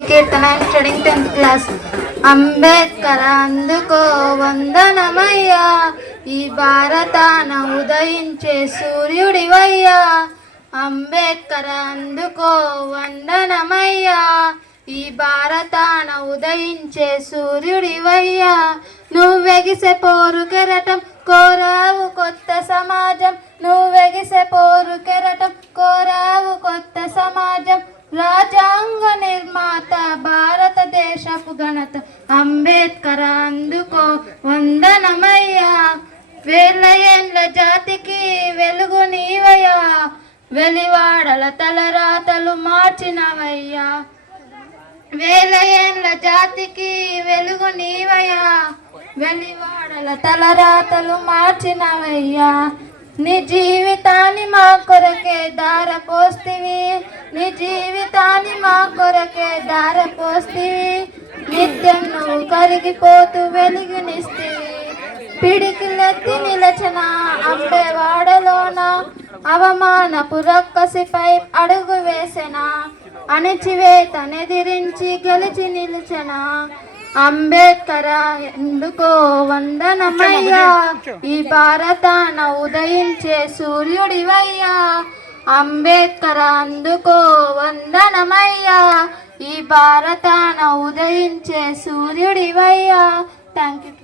కీర్తన studying 10th class. Ambedkar అందుకో వందనమయ్యా, ఈ భారతాన ఉదయించే సూర్యుడివయ్యా. అంబేద్కర్ అందుకో వందనమయ్యా, ఈ భారతాన ఉదయించే సూర్యుడివయ్యా. నువ్వెగిసే పోరు కెరటం కోరావు కొత్త సమాజం, నువ్వెగిసే పోరు కెరటం కోరావు కొత్త సమాజం. రాజ్యాంగ నిర్మాత భారతదేశపు ఘనత అంబేద్కర్ అందుకో వందనమయ్యా. వేల ఏండ్ల జాతికి వెలుగు నీవయ్యా, వెలివాడల తలరాతలు మార్చినవయ్యా. వేల ఏండ్ల జాతికి వెలుగు నీవయ్యా, వెలివాడల తలరాతలు మార్చినవయ్యా. నీ జీవితాన్ని మా కొరకే దారపోస్తివి, నీ జీవితాన్ని మా కొరకే దారపోస్తివి. నిత్యం నువ్వు కరిగిపోతూ వెలుగునిస్తివి. పిడికిలెత్తి నిలచిన అంబేవాడలోన అవమానపు రక్కసిపై అడుగు వేసిన, అణిచివేతనెదిరించి గెలిచి నిలిచిన. అంబేద్కర్ ఎందుకో వందనమయ్యా, ఈ భారతాన ఉదయించే సూర్యుడివయ్యా. అంబేద్కర్ అందుకో వందనమయ్యా, ఈ భారతాన ఉదయించే సూర్యుడివయ్యా. Thank you.